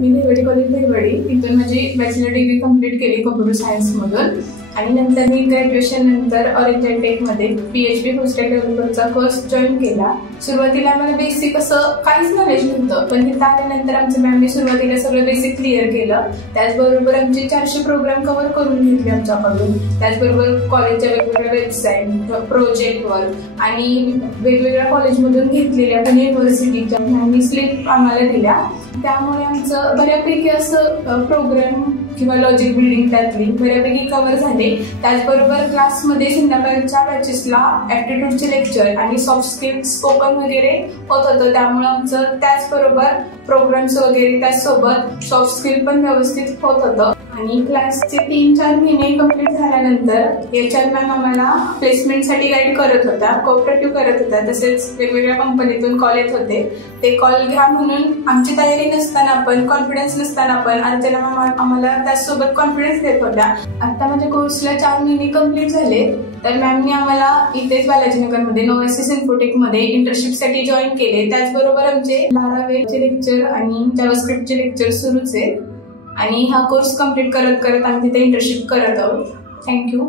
मी भिवडी college Bhiwadi इथून माझी bachelor degree complete केली कम्प्युटर सायन्समधून आणि नंतर मी ग्रॅज्युएशन नंतर ऑरेंज अँड टेकमध्ये PHP फुल स्टॅक डेव्हलपरचा कोर्स जॉईन केला। सुरुवातीला मला बेसिक असं काहीच नॉलेज नव्हतं, पण तिथं आल्यानंतर आमच्या मॅमने सुरुवातीला सगळं बेसिक क्लिअर केलं। त्याचबरोबर आमचे 400 प्रोग्राम कव्हर करून घेतले आमच्याकडून। त्याचबरोबर कॉलेजच्या वेगवेगळ्या वेबसाईट प्रोजेक्टवर आणि वेगवेगळ्या कॉलेजमधून घेतलेल्या पुणे युनिव्हर्सिटीच्या मॅमनी स्लिप आम्हाला दिल्या। त्यामुळे आमचं बऱ्यापैकी असं प्रोग्राम किंवा लॉजिक बिल्डिंग त्यातली बऱ्यापैकी कव्हर झाले। त्याचबरोबर क्लासमध्ये संध्याकाळच्या बॅचेसला ॲप्टिट्यूडचे लेक्चर आणि सॉफ्ट स्किल स्पोकन वगैरे होत होतं, त्यामुळे आमचं त्याचबरोबर प्रोग्राम्स वगैरे त्याचसोबत सॉफ्ट स्किल पण व्यवस्थित होत होतं। आणि क्लासचे 3-4 महिने कंप्लीट झाल्यानंतर एचआर मॅम आम्हाला प्लेसमेंटसाठी गाईड करत होत्या, कोऑपरेटिव्ह करत होत्या। तसेच वेगवेगळ्या कंपनीतून कॉल येत होते, ते कॉल घ्या म्हणून आमची तयारी नसताना पण कॉन्फिडन्स नसताना पण अर्चना मॅम आम्हाला त्याचसोबत कॉन्फिडन्स देत होत्या। आता माझ्या कोर्सला 4 महिने कंप्लीट झाले, तर मॅमनी आम्हाला इथेच बालाजीनगरमध्ये नोव्हेसिस इन्फोटेकमध्ये इंटर्नशिपसाठी जॉईन केले। त्याचबरोबर आमचे लारावेलचे लेक्चर आणि जावास्क्रिप्टचे लेक्चर सुरूच आहेत आणि हा कोर्स कंप्लीट करत करत आम्ही तिथे इंटर्नशिप करत आहोत। थँक्यू।